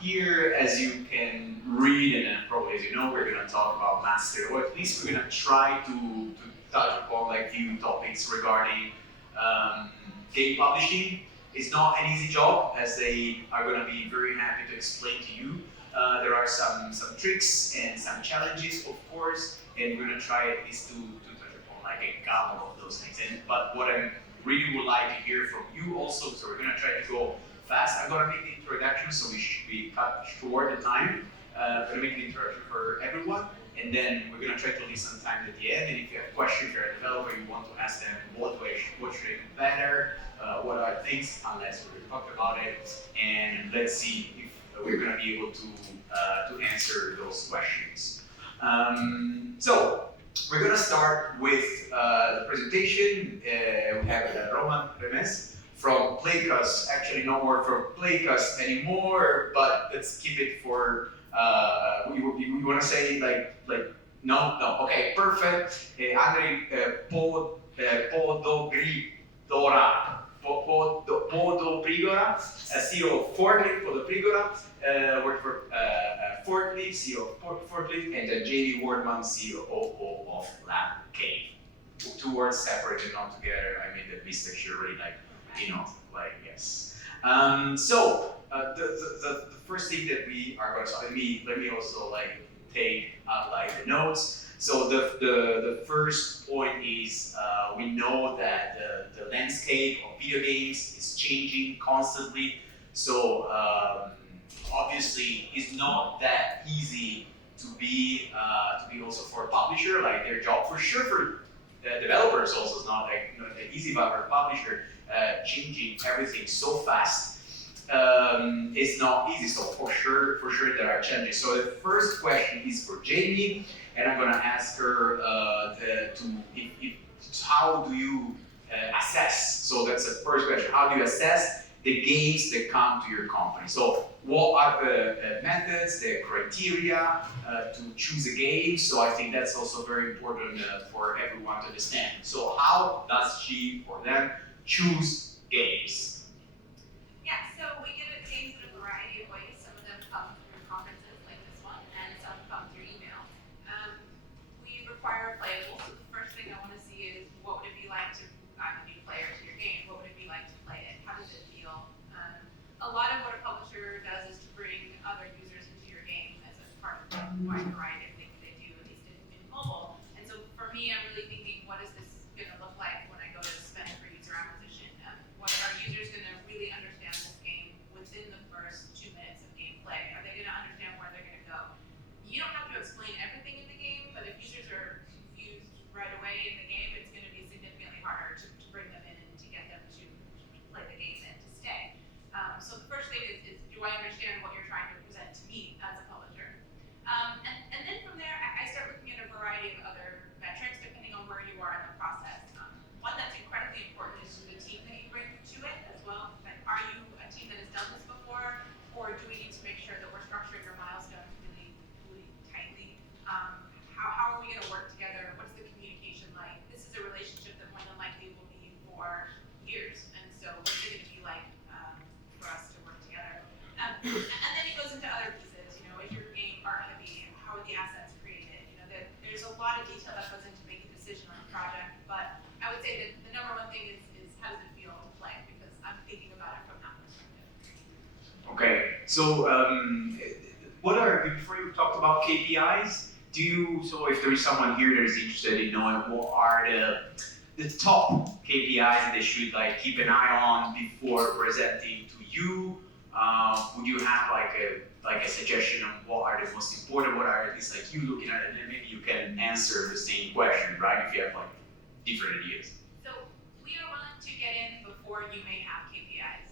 here, as you can read, and then probably as you know, we're going to talk about master, or at least we're going to try to touch upon like few topics regarding game publishing. It's not an easy job, as they are going to be very happy to explain to you. There are some tricks and some challenges, of course, and we're going to try at least to touch upon like a couple of those things. But what I really would like to hear from you also, so we're going to try to go fast. I'm going to make the introduction, so we cut short the time. I'm going to make the introduction for everyone, and then we're going to try to leave some time at the end. And if you have questions, if you're a developer, you want to ask them what should I do better, what are things, unless we already talked about it, and let's see if we're going to be able to answer those questions. So we're going to start with the presentation. We have Roman Remes from Playcast. Actually, no more from Playcast anymore, but let's keep it for. We want to say like no. Okay, perfect. Andrei Podobrigora, CEO of Forklift, worked for Forklift, CEO of Forklift, and JD Wardman, COO of Lab Cave. Two words separated, not together. I made that mistake. You're already yes. So the first thing that we are going to let me also take out the notes. So the first point is we know that the landscape of video games is changing constantly. So obviously it's not that easy to be also for a publisher, like their job for sure for developers also is not that easy, but for a publisher changing everything so fast. It's not easy, so for sure there are challenges. So the first question is for Jamie, and I'm going to ask her how do you assess? So that's the first question. How do you assess the games that come to your company? So what are the methods, the criteria to choose a game? So I think that's also very important for everyone to understand. So how does she or them choose games? Yeah, so we get games in a variety of ways. Some of them come through conferences like this one, and some come through email. We require playable, so the first thing I want to see is what would it be like to add a new player to your game? What would it be like to play it? How does it feel? A lot of what a publisher does is to bring other users into your game as a part of the wide variety of things they do, at least in mobile. And so for me, I'm really thinking, what is this going to look like when I go to spend for user acquisition? What are users going to really understand this game within the first 2 minutes of gameplay? Are they going to understand where they're going to go? You don't have to explain everything in the game, but if users are confused right away in the game, it's going to be significantly harder to bring them in and to get them to play the game and to stay. So the first thing is do I understand what you're trying to present to me as a publisher? And then from there, I start looking at a variety of other metrics depending on where you are in the process. One that's incredibly important is the team that you bring to it as well. Like, are you a team that has done this before, or do we need to make sure that we're structuring our milestones really, really tightly? How are we going to work together? What's the communication like? This is a relationship that more than likely will be for years, and so what's it going to be like for us to work together? And then it goes into other pieces. Is your game art heavy? How are the assets created? There's a lot of detail that goes into making a decision on a project, but I would say that the number one thing is how does it feel to play, because I'm thinking about it from that perspective. Okay, so before you talked about KPIs, so if there is someone here that is interested in knowing what are the top KPIs that they should keep an eye on before presenting to you, would you have a suggestion on what are the most important, what are at least you looking at, and then maybe you can answer the same question, right? If you have different ideas. So we are willing to get in before you may have KPIs.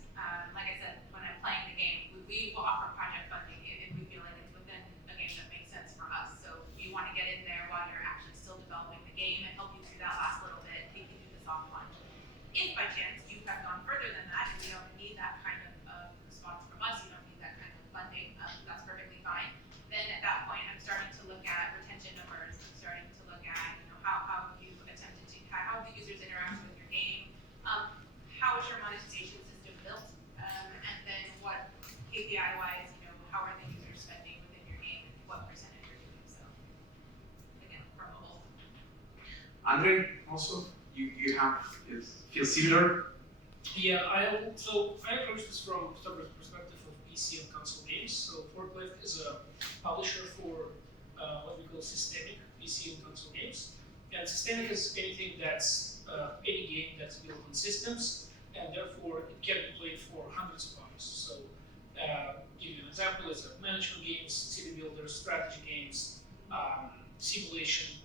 Like I said, when I'm playing the game, we will offer project funding if we feel like it's within a game that makes sense for us. So we want to get in there while you're actually still developing the game and help you through that last little bit, take you through the soft launch. If by chance you have gone further than that and you don't need that kind of response from us, you don't need that kind of funding, that's perfectly fine. Then at that point, I'm starting to look at retention numbers. I'm starting to look at how have you attempted to, how have the users interacted with your game, how is your monetization system built, and then what KPI-wise, Andre, also, you have you feel similar? Yeah, so I approach this from the perspective of PC and console games. So Forklift is a publisher for what we call systemic PC and console games. And systemic is anything that's any game that's built on systems, and therefore it can be played for hundreds of hours. So, give you an example: it's management games, city builders, strategy games, simulation.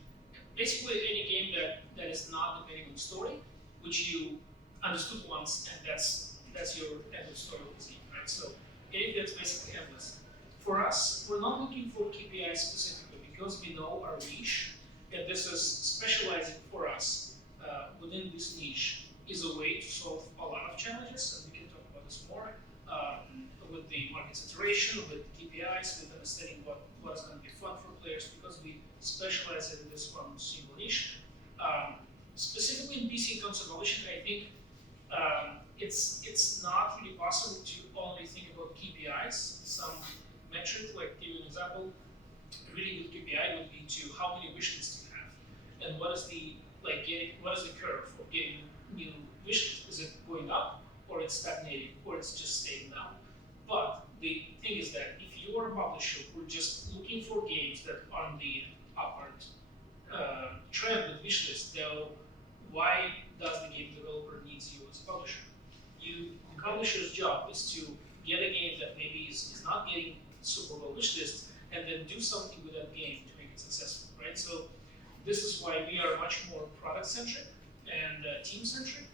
Basically, any game that is not depending on story, which you understood once, and that's your end of story with the game, right? So anything that's basically endless. For us, we're not looking for KPIs specifically because we know our niche, and this is specializing for us within this niche is a way to solve a lot of challenges, and we can talk about this more with the market saturation, with KPIs, with understanding what's going to be fun for players because we specialize in this one single niche. Specifically in PC console publishing, I think it's not really possible to only think about KPIs. Some metric, like give you an example, a really good KPI would be to how many wishlists you have, and what is the curve for getting new wishlists? Is it going up, or it's stagnating, or it's just staying down? But the thing is that if you are a publisher who are just looking for games that are on the upward trend with wishlist, though, why does the game developer needs you as a publisher? The publisher's job is to get a game that maybe is not getting super well wishlist, and then do something with that game to make it successful, right? So this is why we are much more product centric and team centric,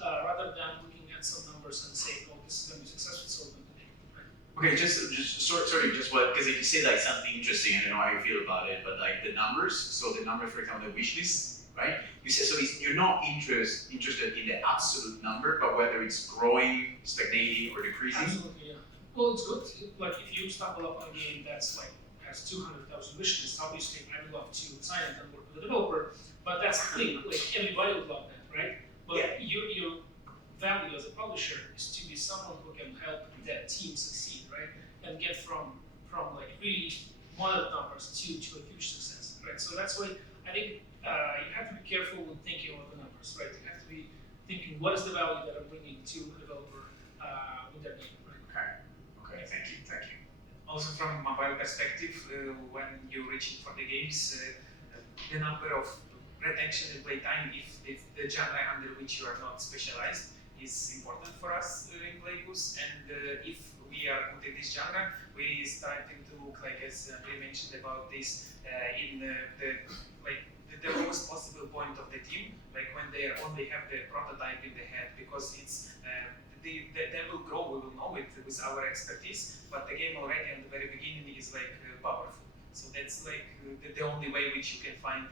rather than looking at some numbers and saying, "Oh, this is going to be successful, so we're going to do it." Right? Okay, sorry, just what, because if you say like something interesting, I don't know how you feel about it, but like the numbers, so the numbers, for example, the wish list, right? You say, so you're not interested in the absolute number, but whether it's growing, stagnating, or decreasing? Absolutely, yeah. Well, it's good. Like if you stumble up on a game that's like has 200,000 wish lists, obviously I would love to sign it and work with the developer, but that's the thing, like everybody would love that, right? But your value as a publisher is to be someone who can help that team succeed, right? And get from like really modest numbers to a huge success, right? So that's why I think you have to be careful when thinking about the numbers, right? You have to be thinking, what is the value that I'm bringing to a developer with that game, right? Okay, thank you. Also from a mobile perspective, when you're reaching for the games, the number of retention and playtime, if the genre under which you are not specialized, is important for us in Playboost. And if we are good in this genre, we starting to look, like as we mentioned about this, in the lowest possible point of the team, like when they only have the prototype in the head, because it's they will grow, we will know it with our expertise, but the game already at the very beginning is like powerful. So that's like the only way which you can find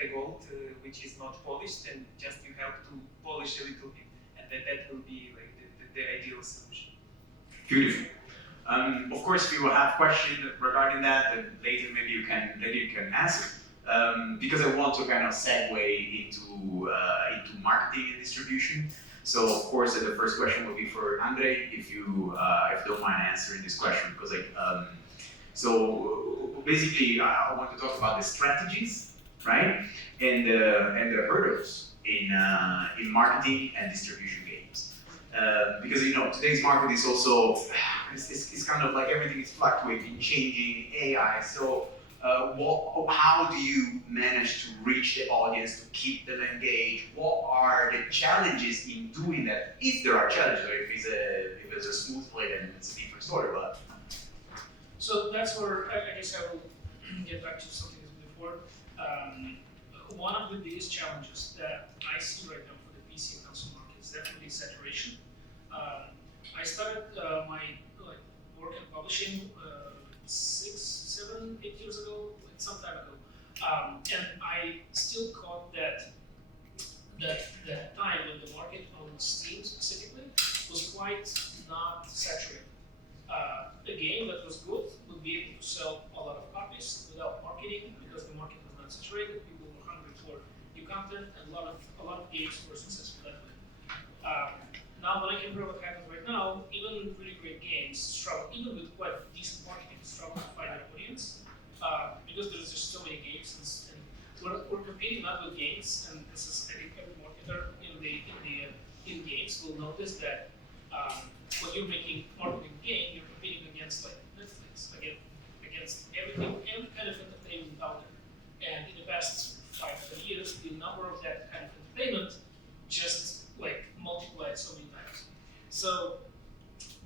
the gold, which is not polished, and just you have to polish a little bit, and that will be like the ideal solution. Beautiful. Of course, we will have questions regarding that, and later maybe you can ask. Because I want to kind of segue into marketing and distribution. So of course, the first question will be for Andre, if you don't mind answering this question, because so basically I want to talk about the strategies, right, and the hurdles in marketing and distribution games, because today's market is also it's kind of like everything is fluctuating, changing, AI. So how do you manage to reach the audience, to keep them engaged? What are the challenges in doing that? If there are challenges, or if it's a smooth play, then it's a different story. But so that's where I guess I will get back to something before. One of the biggest challenges that I see right now for the PC and console market is definitely saturation. I started my work in publishing 6, 7, 8 years ago, some time ago, and I still caught that time when the market on Steam specifically was quite not saturated. A game that was good would be able to sell a lot of copies without marketing because the market was not saturated. People were hungry for new content, and a lot of games were successful that way. Now that I compare what happens right now, even really great games struggle, even with quite decent marketing, struggle to find an audience because there's just so many games. And we're competing not with games, and this is I think every marketer in games will notice that when you're making marketing game, you're competing against like Netflix, against everything, every kind of entertainment out there. And in the past 5-10 years, the number of that kind of entertainment just like multiplied so many times. So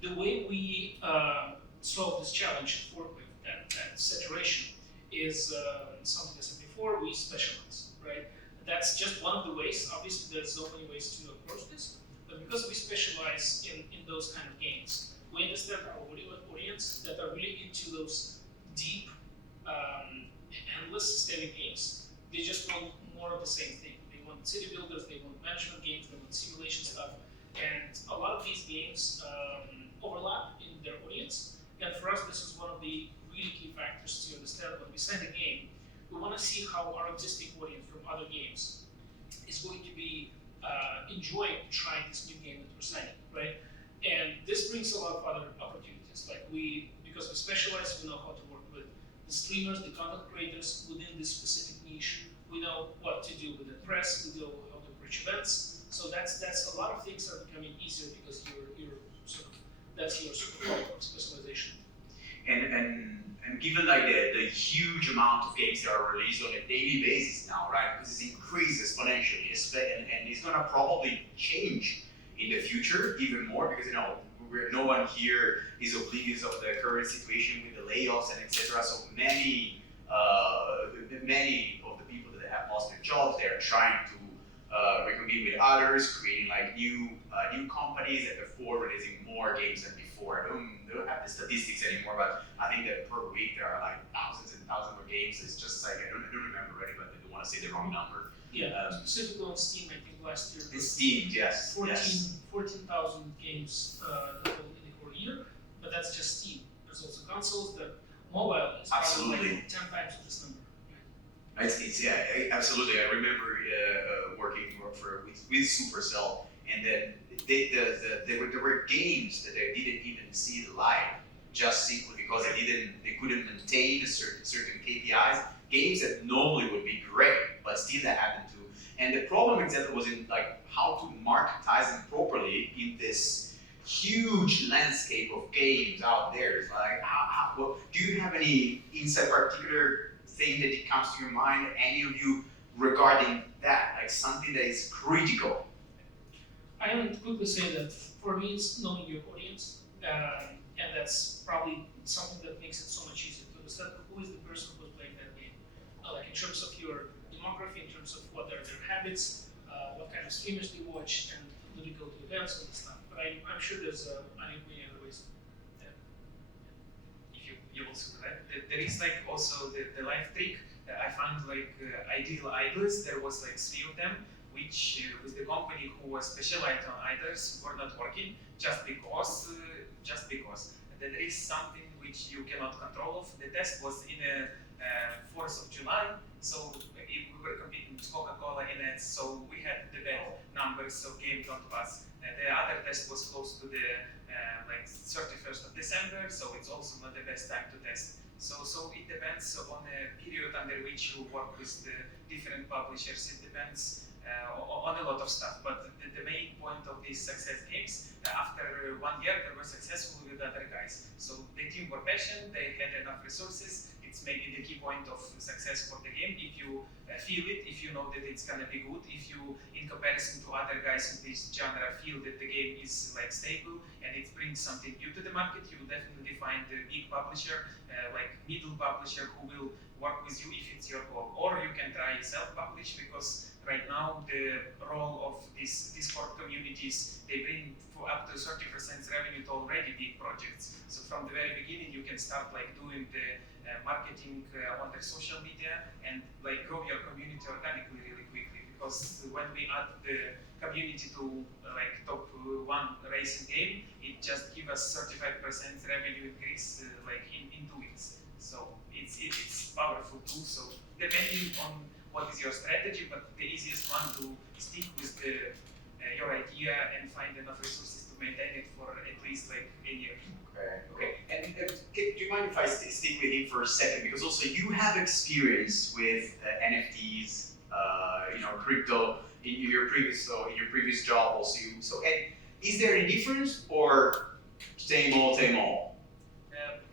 the way we solve this challenge for that saturation is something I said before. We specialize, right? That's just one of the ways. Obviously, there's so many ways to approach this, but because we specialize in those kind of games, we understand our audience that are really into those deep, endless systemic games. They just want more of the same thing. They want city builders, they want management games, they want simulation stuff, and a lot of these games overlap in their audience. And for us, this is one of the really key factors to understand when we sign a game. We want to see how our existing audience from other games is going to be enjoying trying this new game that we're signing, right? And this brings a lot of other opportunities. Like because we specialize, we know how to work with the streamers, the content creators within this specific niche. We know what to do with the press. We know how to approach events. So that's a lot of things are becoming easier because you're sort of that's your superpower of specialization. And given like the huge amount of games that are released on a daily basis now, right? Because it's increased exponentially, and it's gonna probably change in the future even more because no one here is oblivious of the current situation with the layoffs and etc. So many of the people that have lost their jobs, they are trying to reconvene with others, creating like new companies, and therefore releasing more games than before. I don't have the statistics anymore, but I think that per week there are like thousands and thousands of games. It's just like I don't remember already, but I don't want to say the wrong number. Yeah, specifically on Steam, I think last year. It's Steam, yes. 14,000 games in the whole year, but that's just Steam. There's also consoles. The mobile is probably like 10 times of this number. Absolutely. I remember working with Supercell, and then there were games that they didn't even see the light, just simply because they couldn't maintain certain KPIs. Games that normally would be great, but still they happened to. And the problem exactly was in like how to marketize them properly in this huge landscape of games out there. It's like, do you have any insight, particular thing that it comes to your mind, any of you, regarding that, like something that is critical? I would quickly say that for me, it's knowing your audience, and that's probably something that makes it so much easier to understand who is the person who's playing that game. Like in terms of your demography, in terms of what are their habits, what kind of streamers they watch, and do they go to events and stuff. But I'm sure there's many other ways. If you also there is like also the life trick. I found like ideal idols. There was like 3 of them, which with the company who was specialized on idols were not working just because. And then there is something which you cannot control of. The test was in 4th of July, so we were competing with Coca-Cola in it, so we had the bad numbers, so game don't pass. The other test was close to the like 31st of December, so it's also not the best time to test. So it depends on the period under which you work with the different publishers. It depends on a lot of stuff, but the main point of these success games, after 1 year they were successful with other guys. So the team were patient, they had enough resources. It's maybe the key point of success for the game. If you feel it, if you know that it's gonna be good, if you, in comparison to other guys in this genre, feel that the game is like stable and it brings something new to the market, you will definitely find a big publisher, like middle publisher who will work with you if it's your goal. Or you can try self-publish, because right now the role of these Discord communities, they bring for up to 30% revenue to already big projects. So from the very beginning you can start like doing the marketing on their social media and like grow your community organically really quickly, because when we add the community to like top 1 racing game, it just gives us 35% revenue increase like in 2 weeks. So it's powerful too. So depending on what is your strategy, but the easiest one to stick with your idea and find enough resources to maintain it for at least like a year. Okay. And can you you mind if I stick with him for a second? Because also you have experience with NFTs, crypto in your previous job also. And is there any difference or same old, same old?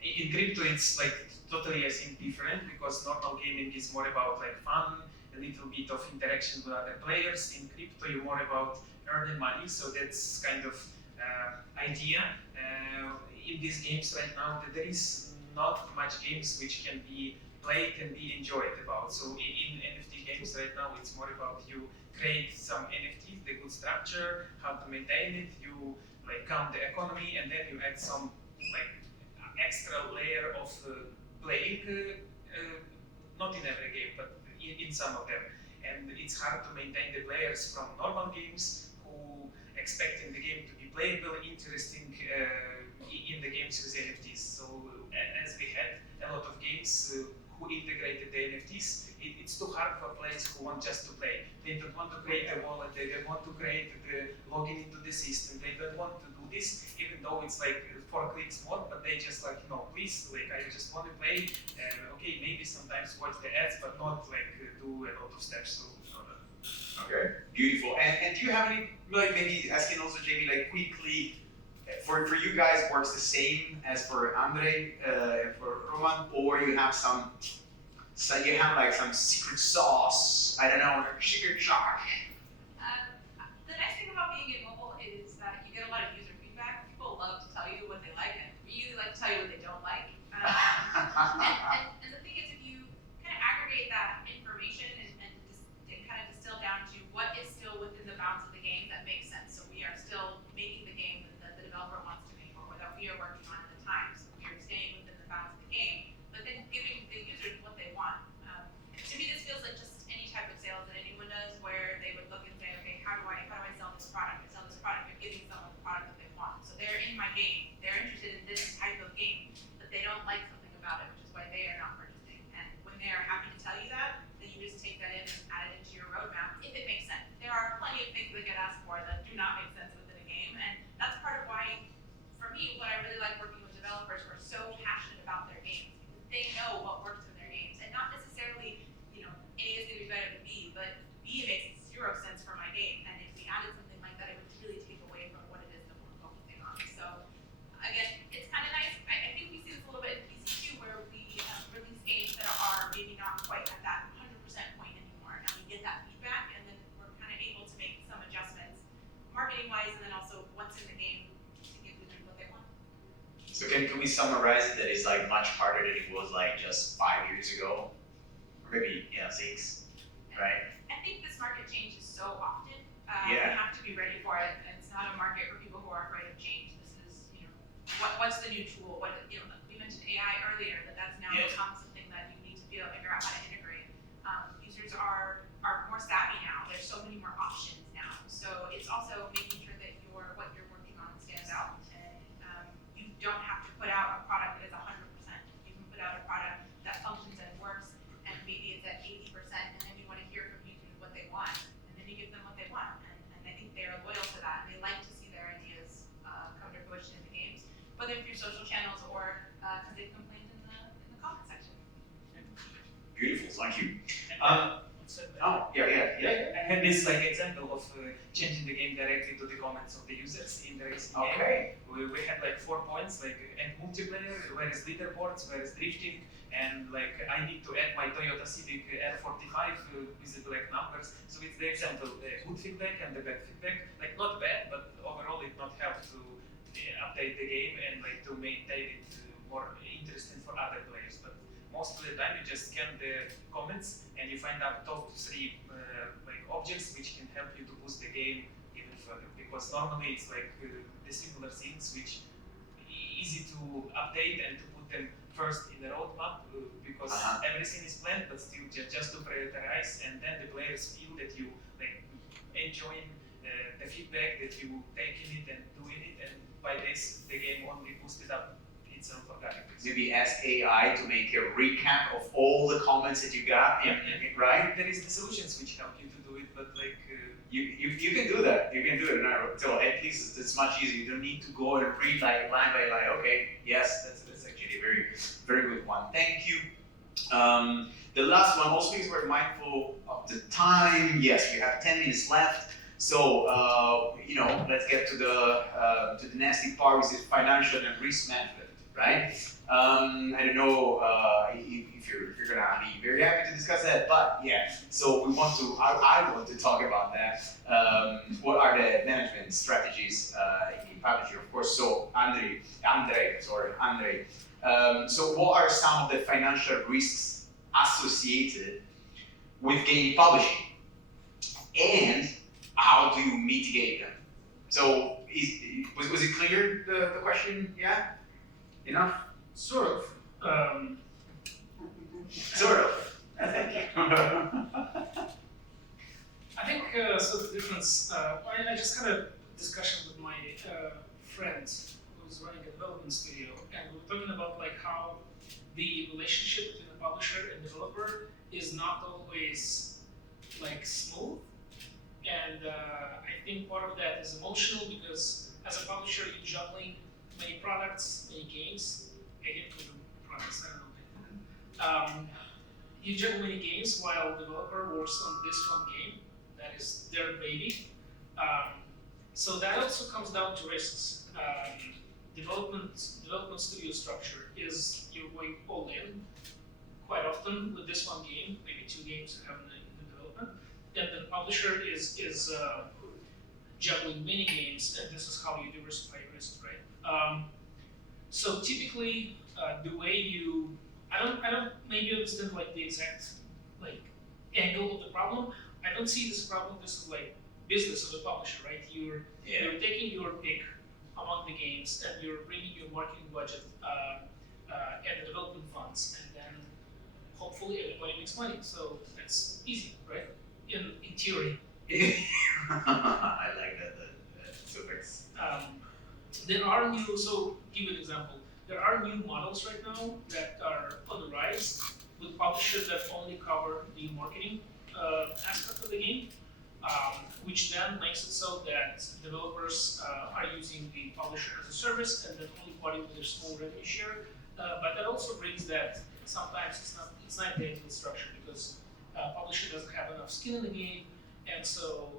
In crypto, it's like totally, I think, different because normal gaming is more about like fun, a little bit of interaction with other players. In crypto, you're more about earning money, so that's kind of idea. In these games right now, there is not much games which can be played and be enjoyed about. So in NFT games right now, it's more about you create some NFTs, the good structure, how to maintain it, you like count the economy, and then you add some like extra layer of playing, not in every game, but in some of them. And it's hard to maintain the players from normal games who expecting the game to be playable, interesting in the games with NFTs. So as we had a lot of games who integrated the NFTs, it's too hard for players who want just to play. They don't want to create a wallet, they don't want to create the login into the system, they don't want to do this, even though it's like 4 clicks more, but they just like, no, please, like I just want to play, okay, maybe sometimes watch the ads, but not like do a lot of steps. So, okay, beautiful. And do you have any, like maybe asking also Jamie, like quickly, for you guys works the same as for Andre, for Roman, or you have some secret sauce, I don't know, secret sauce? The nice thing about being in mobile is that you get a lot of user feedback. People love to tell you what they like and really like to tell you what they don't like. And the thing is, if you kind of aggregate that information and kind of distill down to what is still within the bounds of the game that makes sense. So we are still making the game that the developer wants to make or that we are working on at the time. So we are staying within the bounds of the game, but then giving the users what they want. To me, this feels like just any type of sales that anyone does, where they would look and say, okay, how do I sell this product? I sell this product, but giving someone the product that they want. So they're in my game, they're interested in this type of game, but they don't like something about it, which is why they are not purchasing. And when they are happy to tell you that, then you just take that in and add it into your roadmap if it makes sense. There are plenty of things that get asked for that do not make sense within a game, and that's part of why, for me, what I really like working with developers who are so passionate about their games, because they know what works in their games, and not necessarily, A is going to be better than B, but B makes 0 sense for my game, and if we added something like that, it would really take away from what it is that we're focusing on. So, again, it's kind of nice. I think we see this a little bit in PC too, where we release games that are maybe not quite at that 100% point anymore, and we get that feedback, and then we're kind of able to make some adjustments, marketing-wise, and then also what's in the game to give users what they want. So can we summarize it that it's like much harder than it was like just 5 years ago? Or maybe, 6, right? I think this market changes so often. Yeah. We have to be ready for it. It's not a market for people who are afraid of change. This is, what's the new tool? We mentioned AI earlier, that's now become something that you need to figure out how to integrate. Users are more savvy now. There's so many more options now. So it's also making sure that what you're working on stands out. And you don't have to put out a product that is 100%. You can put out a product that functions and works, and maybe it's at 80%, and then you want to hear from users what they want, and then you give them what they want. And I think they're loyal to that, and they like to see their ideas come to fruition in the games, whether through social channels or because they've complained in the comment section. Beautiful, thank you. I had this like example of changing the game directly to the comments of the users in the racing game. We had like 4 points, like add multiplayer, where is leaderboards, where is drifting, and like I need to add my Toyota Civic R45 with the black numbers. So it's the example, the good feedback and the bad feedback. Like not bad, but overall it not help to update the game and like to maintain it more interesting for other players. But most of the time you just scan the comments and you find out top 3 like objects which can help you to boost the game even further. Because normally it's like the similar things which easy to update and to put them first in the roadmap because everything is planned, but still just to prioritize, and then the players feel that you like enjoying the feedback, that you taking it and doing it, and by this the game only boosted up itself organically. Maybe ask AI to make a recap of all the comments that you got, right? There is the solutions which help you to do it, but like you can do that. You can do it now. So at least it's much easier. You don't need to go and read like line by line. Okay, yes, that's actually very good one. Thank you. The last one, also because we're mindful of the time. Yes, we have 10 minutes left. So let's get to the nasty part, which is financial and risk management, right? I don't know if you're gonna be very happy to discuss that, but yeah. So I want to talk about that. What are the management strategies in publishing, of course? So Andre. So what are some of the financial risks associated with game publishing, and how do you mitigate them? So was it clear, the question? Yeah? Enough? Sort of. Sort of. Thank you. I think so. The difference. I just had a discussion with my friend who's running a development studio, and we were talking about like how the relationship between a publisher and developer is not always like smooth. And I think part of that is emotional because as a publisher, you're juggling many products, many games. I hate products, I don't know. You juggle many games while the developer works on this one game that is their baby. So that also comes down to risks. Development studio structure is you're going all in quite often with this one game, maybe two games you have in the development. And the publisher is juggling many games, and this is how you diversify risk, right? So typically, the way you, I don't maybe understand like the exact like angle of the problem. I don't see this problem. This is like business of a publisher, right? You're taking your pick among the games, and you're bringing your marketing budget and the development funds, and then hopefully everybody makes money. So that's easy, right? In theory. I like that. Suffix. There are new, so give you an example. There are new models right now that are on the rise with publishers that only cover the marketing aspect of the game, which then makes it so that developers are using the publisher as a service and then only party with their small revenue share. But that also brings that sometimes it's not the ideal structure because publisher doesn't have enough skin in the game, and so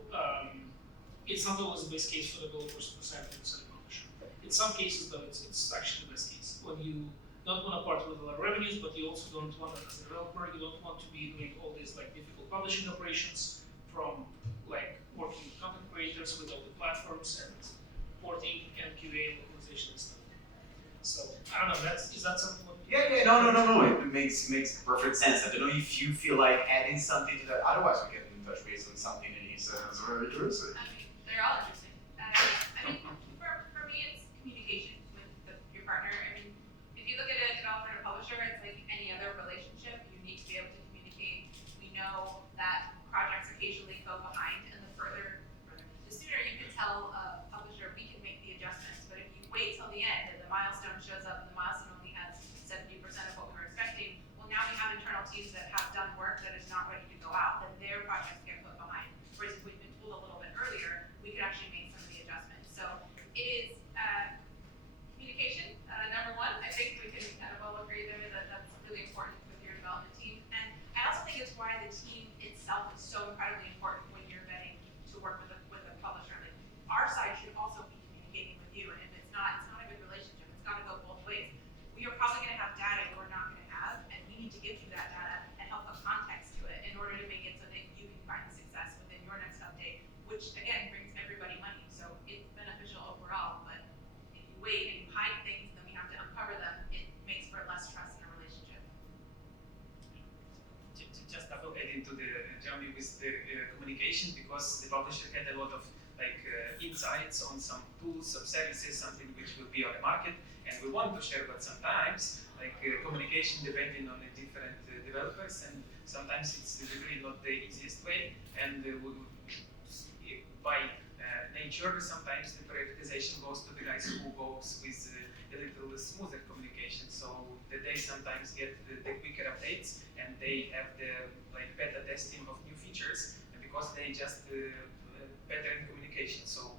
it's not always the best case for developers to sign up as a publisher. In some cases, though, it's actually the best case when you don't want to part with a lot of revenues, but you also don't want, as a developer, you don't want to be doing all these like difficult publishing operations from like working with content creators with all the platforms and porting and QA and localization and stuff. So I don't know. Is that something? No. It makes perfect sense. I don't know if you feel like adding something to that. Otherwise, we get in touch base on something that is very interesting. I mean, they're all interesting. I mean, for me, it's communication with your partner. I mean, if you look at a developer and a publisher, it's like any other relationship. You need to be able to communicate. We know that projects occasionally go behind, and the sooner you can tell a publisher we can make the adjustments. But if you wait till the end and the milestone shows up and the milestone only has 70% of what we were expecting, well, now we have internal teams that have done work that is not ready to go out, then their projects get put behind. Whereas if we'd been told a little bit earlier, we could actually make some of the adjustments. So it is communication, number one. I think we can kind of all agree there that that's really important with your development team. And I also think it's why the team itself is so incredibly important when you're vetting to work with a publisher. Like, our side should also be communicating with you, and if it's not a good relationship. It's got to go both ways. We are probably going to have data you're not going to have, and we need to give you that data and help put context to it in order to make it so that you can find success within your next update, which again brings everybody money. So it's beneficial overall. But if you wait and you hide things, then we have to uncover them. It makes for less trust in a relationship. Just double adding to the Jeremy with the communication, because the publisher had a lot of insights on some tools, some services, something which will be on the market, and we want to share, but sometimes communication depending on the different developers, and sometimes it's really not the easiest way, and by nature sometimes the prioritization goes to the guys who goes with a little smoother communication, so that they sometimes get the quicker updates and they have the better testing of new features, and because they just better in communication. So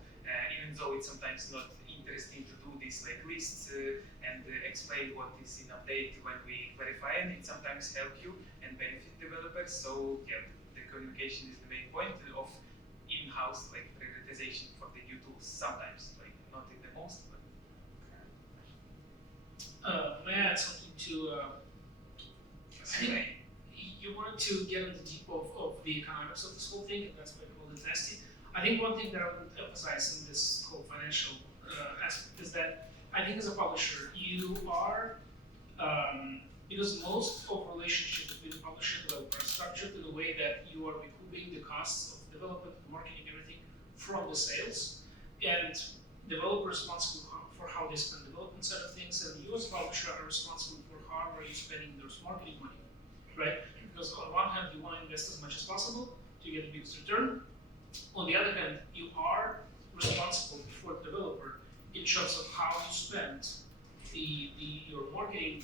even though it's sometimes not in interesting to do these like lists and explain what is in update when we clarify, and it sometimes help you and benefit developers. So yeah, the communication is the main point of in-house like prioritization for the new tools. Sometimes, like not in the most, but. May I add something to? I think you wanted to get into the deep of the economics of this whole thing, and that's why I called it nasty. I think one thing that I would emphasize in this whole financial aspect is that I think as a publisher, you are, because most of relationships between publisher and developer are structured in a way that you are recouping the costs of development, marketing, everything from the sales, and developer is responsible for how they spend the development side of things, and you as a publisher are responsible for how are you spending those marketing money, right? Because on one hand, you want to invest as much as possible to get the biggest return. On the other hand, you are responsible for the developer in terms of how you spend your marketing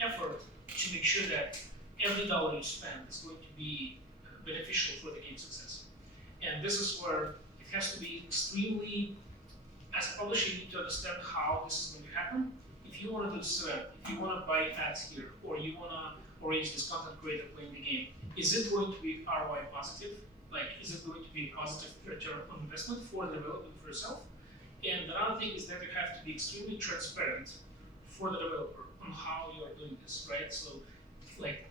effort to make sure that every dollar you spend is going to be beneficial for the game's success. And this is where it has to be extremely, as a publisher, you need to understand how this is going to happen. If you want to do this event, if you want to buy ads here, or you want to arrange this content creator playing the game, is it going to be ROI positive? Like, is it going to be a positive return on investment for the development for yourself? And another thing is that you have to be extremely transparent for the developer on how you are doing this, right? So, like,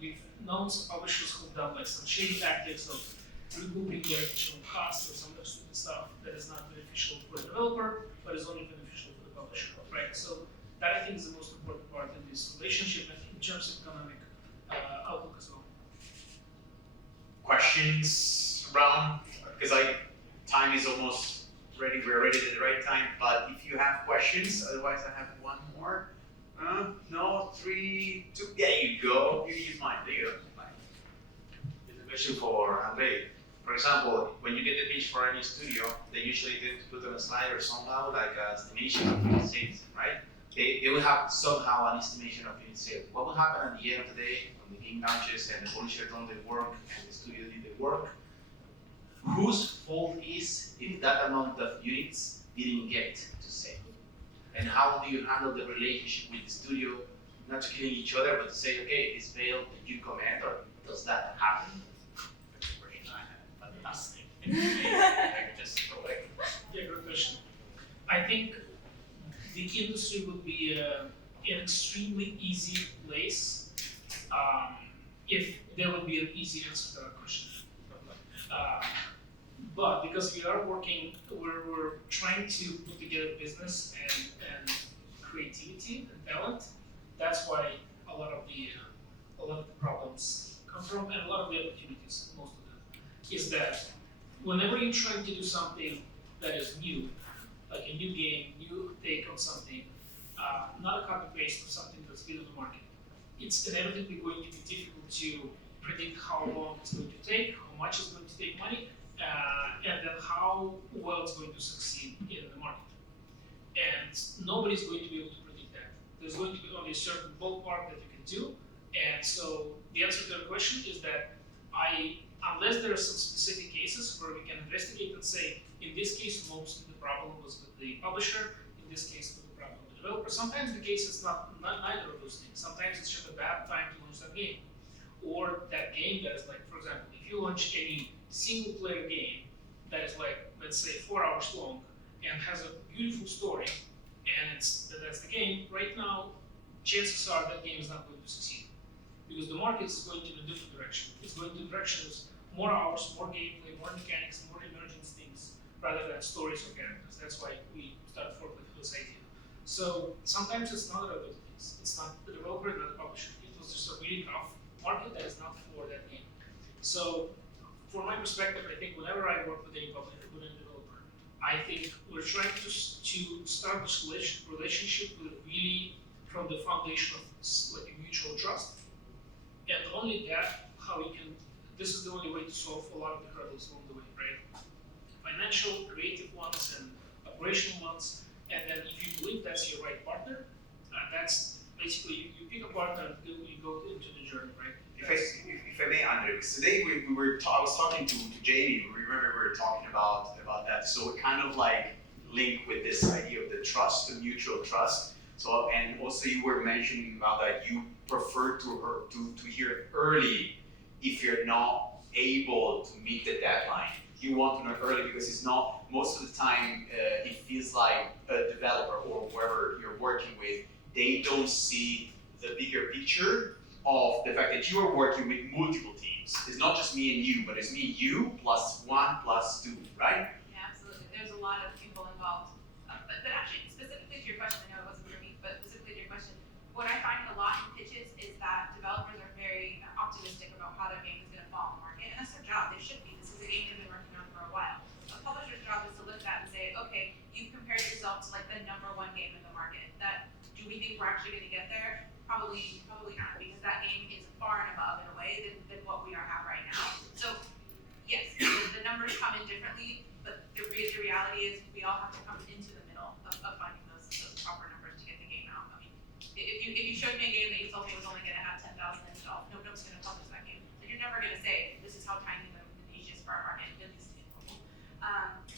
we've known some publishers who've done like some shady tactics of recouping their additional costs or some other stupid stuff that is not beneficial for the developer, but is only beneficial for the publisher, right? So that I think is the most important part in this relationship, and in terms of economic outlook as well. Questions around? Because time is almost ready. We're ready at the right time. But if you have questions, otherwise I have one more. No, 3, 2. There you go. You use mine. There you go. It's a question for Andre. For example, when you get the pitch for a new studio, they usually tend to put on a slide or somehow like an estimation of unit sales, right? They will have somehow an estimation of unit sales. What will happen at the end of the day when the game launches and the publisher done the work and the studio did the work? Whose fault is if that amount of units didn't get to sale? And how do you handle the relationship with the studio, not to killing each other, but to say, okay, this failed, did you comment, or does that happen? Fantastic. I just go like. Yeah, good question. I think the industry would be an extremely easy place if there would be an easy answer to that question. But because we are working, we're trying to put together business and creativity and talent. That's why a lot of the problems come from, and a lot of the opportunities, most of them, is that whenever you're trying to do something that is new, like a new game, new take on something, not a copy paste of something that's been on the market, it's inevitably going to be difficult to predict how long it's going to take, how much it's going to take money, and then how well it's going to succeed in the market. And nobody's going to be able to predict that. There's going to be only a certain ballpark that you can do. And so the answer to the question is that unless there are some specific cases where we can investigate and say, in this case, mostly the problem was with the publisher, in this case, with the problem with the developer. Sometimes the case is not neither of those things. Sometimes it's just a bad time to launch that game. Or that game that is like, for example, if you launch any single player game that is like, let's say 4 hours long and has a beautiful story, and that's the game, right now, chances are that game is not going to succeed. Because the market is going in a different direction. It's going to directions, more hours, more gameplay, more mechanics, more emergent things, rather than stories or characters. That's why we started forth with this idea. So sometimes it's not about those things. It's not the developer, not the publisher. It was just a really tough market that is not for that game. So from my perspective, I think whenever I work with any publisher, with any developer, I think we're trying to start this relationship with really from the foundation of like a mutual trust. And only that, how we can, this is the only way to solve a lot of the hurdles along the way, right? Financial, creative ones, and operational ones. And then if you believe that's your right partner, that's basically, you pick a partner and you go into the journey, right? If I may, Andre, because today I was talking to Jamie. Remember we were talking about that. So kind of like link with this idea of the trust, the mutual trust. So, and also you were mentioning about that you prefer to hear it early if you're not able to meet the deadline. You want to know early because it's not, most of the time, it feels like a developer or whoever you're working with, they don't see the bigger picture of the fact that you are working with multiple teams. It's not just me and you, but it's me, you, plus one, plus two, right? Yeah, absolutely. There's a lot of people involved. But actually, specifically to your question, I know it wasn't for me, but specifically to your question, what I find a lot in pitches is that developers are very optimistic about how their game is going to fall in the market, and that's their job. They should be. This is a game they've been working on for a while. A publisher's job is to look at that and say, okay, you've compared yourself to like the #1 game in the market. That do we think we're actually going to get there? Probably not, because that game is far and above in a way than what we are at right now. So yes, the numbers come in differently, but the reality is we all have to come into the middle of finding those proper numbers to get the game out. I mean, if you showed me a game that you told me was only going to have 10,000 installs, nobody's going to publish that game. So you're never going to say this is how tiny the niche is for our market. At least in mobile.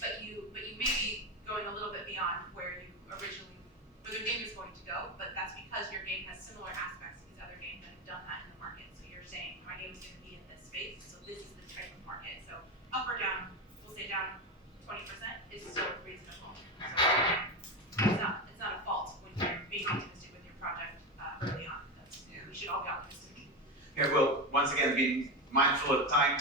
But you may be going a little bit beyond where the game is going to go, but that's because your game has similar aspects to these other games that have done that in the market. So you're saying my game is going to be in this space, so this is the type of market. So up or down, we'll say down 20% is still reasonable. So it's not a fault when you're being optimistic with your project early on. We should all be optimistic. Yeah, well, once again, being mindful of time.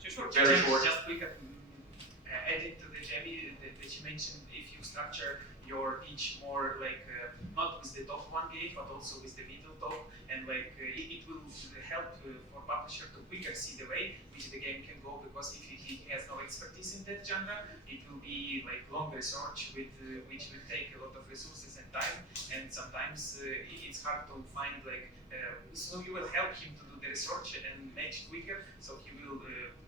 Sure. Very short. Just quick adding to the Jamie that you mentioned, if you structure your pitch more like not with the top one game, but also with the middle top, and like it will help for publisher to quicker see the way which the game can go, because if he has no expertise in that genre, it will be like long research with which will take a lot of resources and time, and sometimes it's hard to find like so you will help him to do the research and match quicker, so he will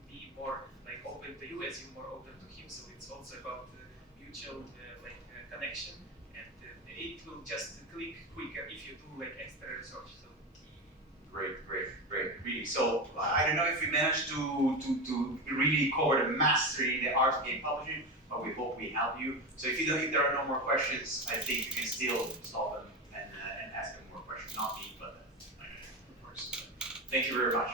be more like open to you as you're more open to him. So it's also about mutual connection, and it will just click quicker if you do like extra research. So Great. Really. So I don't know if we managed to really cover the mastery, the art of game publishing, but we hope we help you. So if there are no more questions, I think you can still solve them and ask them more questions. Not me, but of course. Thank you very much.